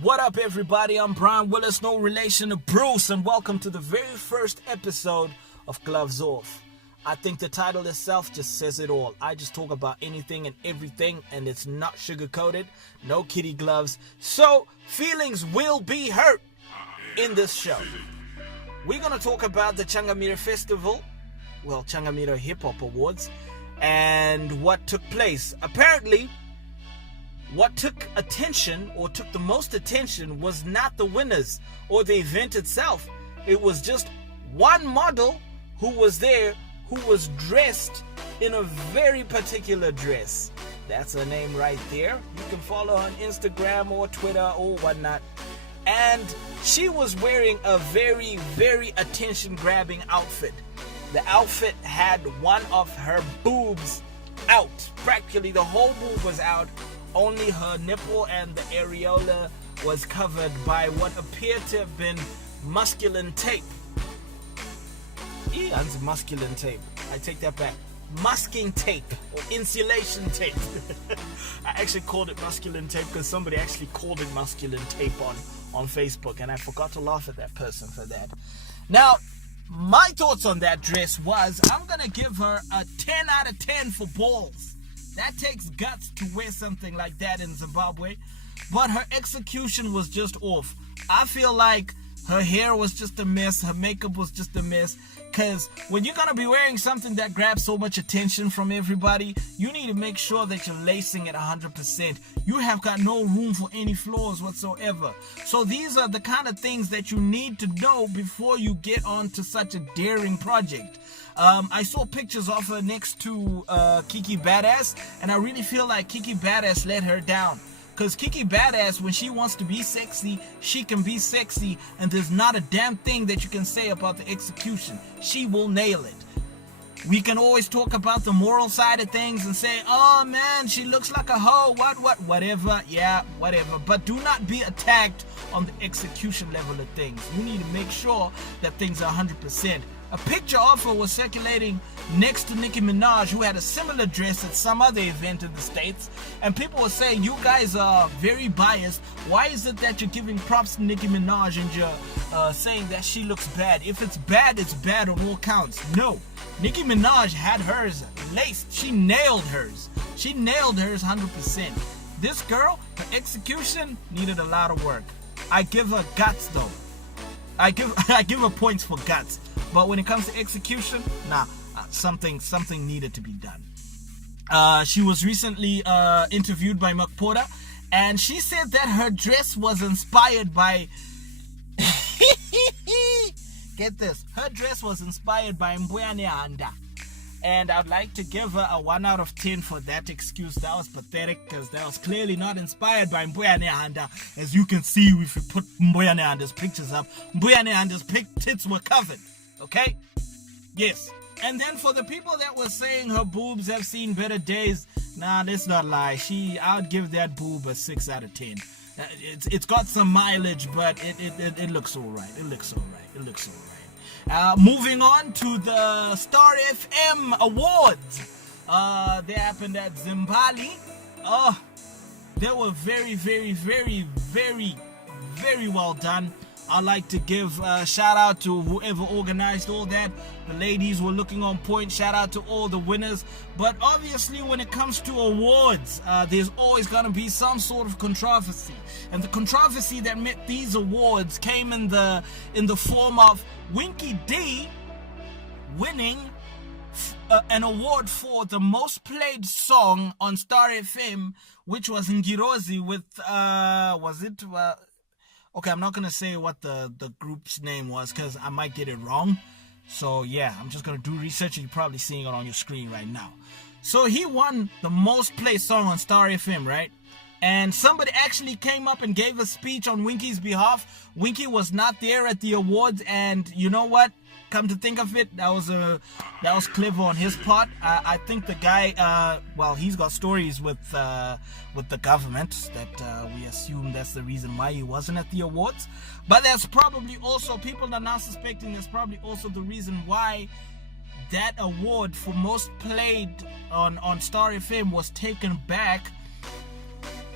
What up, everybody? I'm Brian Willis, no relation to Bruce, and welcome to the very first episode of Gloves Off. I think the title itself just says it all. I just talk about anything and everything, and it's not sugar-coated, no kitty gloves, so feelings will be hurt in this show. We're going to talk about the Changamire Festival, Changamire Hip Hop Awards, and what took place. Apparently, what took attention, or took the most attention, was not the winners or the event itself. It was just one model who was there, who was dressed in a very particular dress. That's her name right there. You can follow her on Instagram or Twitter or whatnot. And she was wearing a very, very attention-grabbing outfit. The outfit had one of her boobs out. Practically the whole boob was out. Only her nipple and the areola was covered by what appeared to have been masculine tape. That's masculine tape. I take that back. Masking tape or insulation tape. I actually called it masculine tape because somebody actually called it masculine tape on Facebook, and I forgot to laugh at that person for that. Now, my thoughts on that dress was, I'm gonna give her a 10 out of 10 for balls. That takes guts to wear something like that in Zimbabwe. But her execution was just off. I feel like her hair was just a mess. Her makeup was just a mess. Because when you're going to be wearing something that grabs so much attention from everybody, you need to make sure that you're lacing it 100%. You have got no room for any flaws whatsoever. So these are the kind of things that you need to know before you get on to such a daring project. I saw pictures of her next to Kiki Badass, and I really feel like Kiki Badass let her down. Because Kiki Badass, when she wants to be sexy, she can be sexy, and there's not a damn thing that you can say about the execution. She will nail it. We can always talk about the moral side of things and say, oh man, she looks like a hoe, whatever, yeah, whatever. But do not be attacked on the execution level of things. You need to make sure that things are 100%. A picture of her was circulating next to Nicki Minaj, who had a similar dress at some other event in the States. And people were saying, you guys are very biased. Why is it that you're giving props to Nicki Minaj and you're saying that she looks bad? If it's bad on all counts. No. Nicki Minaj had hers laced. She nailed hers. She nailed hers 100%. This girl, her execution needed a lot of work. I give her guts though. I give her points for guts. But when it comes to execution, something needed to be done. She was recently interviewed by Mcpotars, and she said that her dress was inspired by get this, her dress was inspired by Mbuyane Handa. And I'd like to give her a 1 out of 10 for that excuse. That was pathetic, because that was clearly not inspired by Mbuyane Handa. As you can see, if you put Mbuyane Handa's pictures up, Mbuyane Handa's tits were covered. Okay? Yes. And then for the people that were saying her boobs have seen better days, let's not lie. I would give that boob a 6 out of 10. It's got some mileage, but it looks alright. It looks alright. Moving on to the Star FM Awards. They happened at Zimbali. They were very, very, very, very, very well done. I'd like to give a shout out to whoever organized all that. The ladies were looking on point. Shout out to all the winners. But obviously when it comes to awards, there's always going to be some sort of controversy. And the controversy that met these awards came in the form of Winky D winning an award for the most played song on Star FM, which was Ngirozi with, okay, I'm not going to say what the group's name was because I might get it wrong. So yeah, I'm just going to do research and you're probably seeing it on your screen right now. So he won the most played song on Star FM, right? And somebody actually came up and gave a speech on Winky's behalf. Winky was not there at the awards, and you know what? Come to think of it, that was clever on his part. I think the guy, he's got stories with the government that we assume that's the reason why he wasn't at the awards. But there's probably also people are now suspecting that's probably also the reason why that award for most played on Star FM was taken back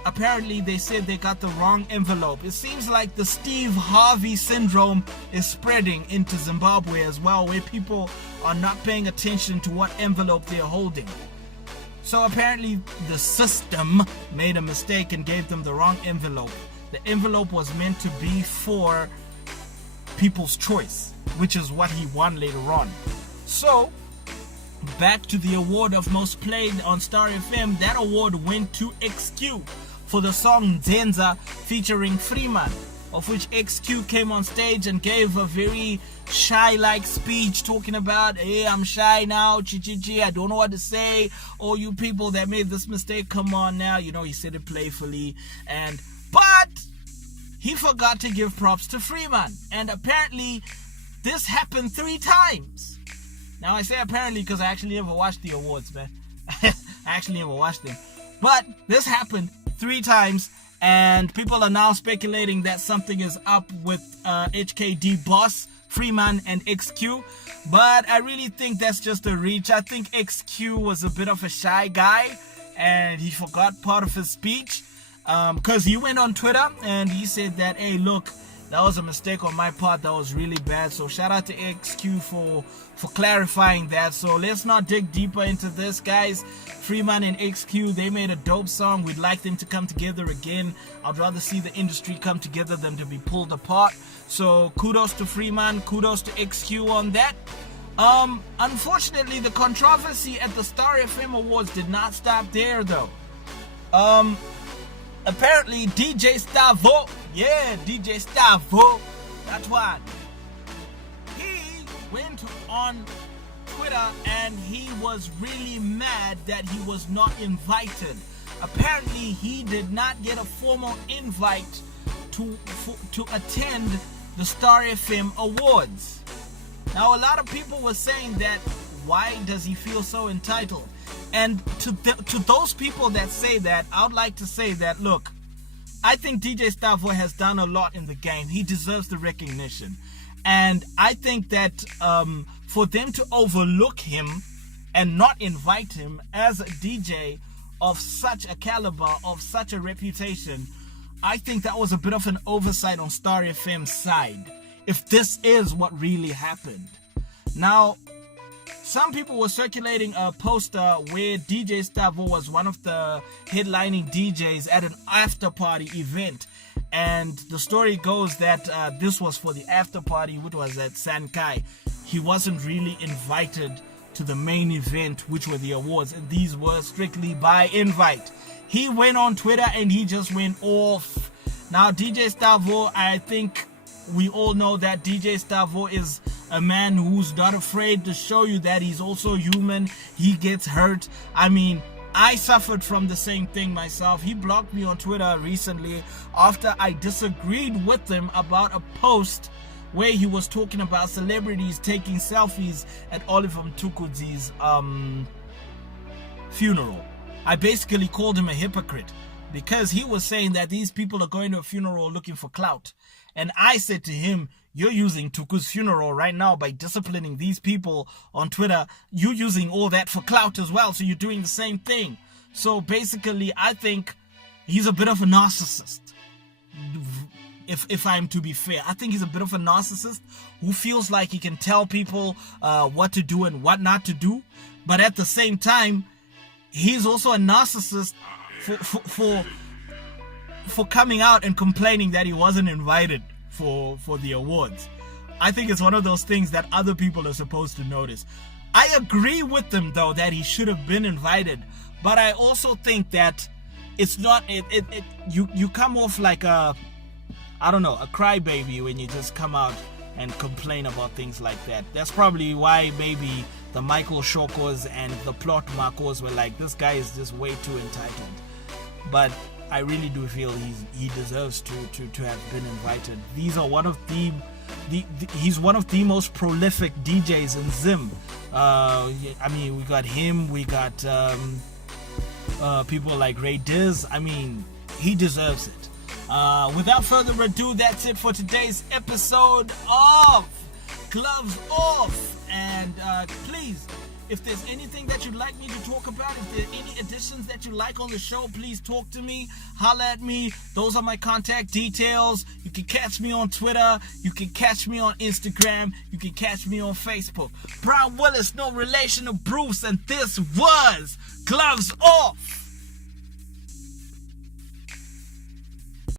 apparently they said they got the wrong envelope. It seems like the Steve Harvey syndrome is spreading into Zimbabwe as well, where people are not paying attention to what envelope they're holding. So apparently the system made a mistake and gave them the wrong envelope. The envelope was meant to be for People's Choice, which is what he won later on. So back to the award of most played on Star FM. That award went to XQ for the song Nzenza featuring Freeman, of which XQ came on stage and gave a very shy-like speech talking about, hey, I'm shy now, I don't know what to say, all you people that made this mistake, come on now. You know, he said it playfully, but he forgot to give props to Freeman, and apparently this happened 3 times. Now I say apparently because I actually never watched the awards, man. I actually never watched them, but this happened 3 times. And people are now speculating that something is up with HKD Boss, Freeman, and XQ. But I really think that's just a reach. I think XQ was a bit of a shy guy and he forgot part of his speech. Because he went on Twitter and he said that, hey, look, that was a mistake on my part. That was really bad. So shout out to XQ for clarifying that. So let's not dig deeper into this, guys. Freeman and XQ, they made a dope song. We'd like them to come together again. I'd rather see the industry come together than to be pulled apart. So kudos to Freeman, kudos to XQ on that. Unfortunately, the controversy at the Star FM Awards did not stop there, though. Apparently DJ Stavos, DJ Stavos, that's one. He went on Twitter and he was really mad that he was not invited. Apparently he did not get a formal invite to attend the Star FM Awards. Now a lot of people were saying that, why does he feel so entitled? And to those people that say that, I would like to say that, look, I think DJ Stavos has done a lot in the game. He deserves the recognition. And I think that for them to overlook him and not invite him as a DJ of such a caliber, of such a reputation, I think that was a bit of an oversight on Star FM's side, if this is what really happened. Now, some people were circulating a poster where DJ Stavos was one of the headlining DJs at an after party event, and the story goes that this was for the after party, which was at Sankai. He wasn't really invited to the main event, which were the awards, and these were strictly by invite. He went on Twitter and he just went off. Now DJ Stavos, I think we all know that DJ Stavos is a man who's not afraid to show you that he's also human. He gets hurt. I mean, I suffered from the same thing myself. He blocked me on Twitter recently after I disagreed with him about a post where he was talking about celebrities taking selfies at Oliver Mtukudzi's funeral. I basically called him a hypocrite because he was saying that these people are going to a funeral looking for clout. And I said to him, you're using Tuku's funeral right now by disciplining these people on Twitter. You're using all that for clout as well, so you're doing the same thing. So basically, I think he's a bit of a narcissist. If I'm to be fair, I think he's a bit of a narcissist who feels like he can tell people what to do and what not to do. But at the same time, he's also a narcissist for coming out and complaining that he wasn't invited for the awards. I think it's one of those things that other people are supposed to notice. I agree with them though that he should have been invited, but I also think that it's not you come off like a crybaby when you just come out and complain about things like that. That's probably why maybe the Michael Shokos and the Plot Marcos were like, this guy is just way too entitled. But I really do feel he deserves to have been invited. These are one of he's one of the most prolific DJs in Zim. I mean, we got him, we got people like Ray Diz. I mean, he deserves it. Without further ado, that's it for today's episode of Gloves Off. And please, If there's anything that you'd like me to talk about, if there are any additions that you like on the show, please talk to me. Holla at me. Those are my contact details. You can catch me on Twitter. You can catch me on Instagram. You can catch me on Facebook. Brian Willis, no relation to Bruce, and this was Gloves Off.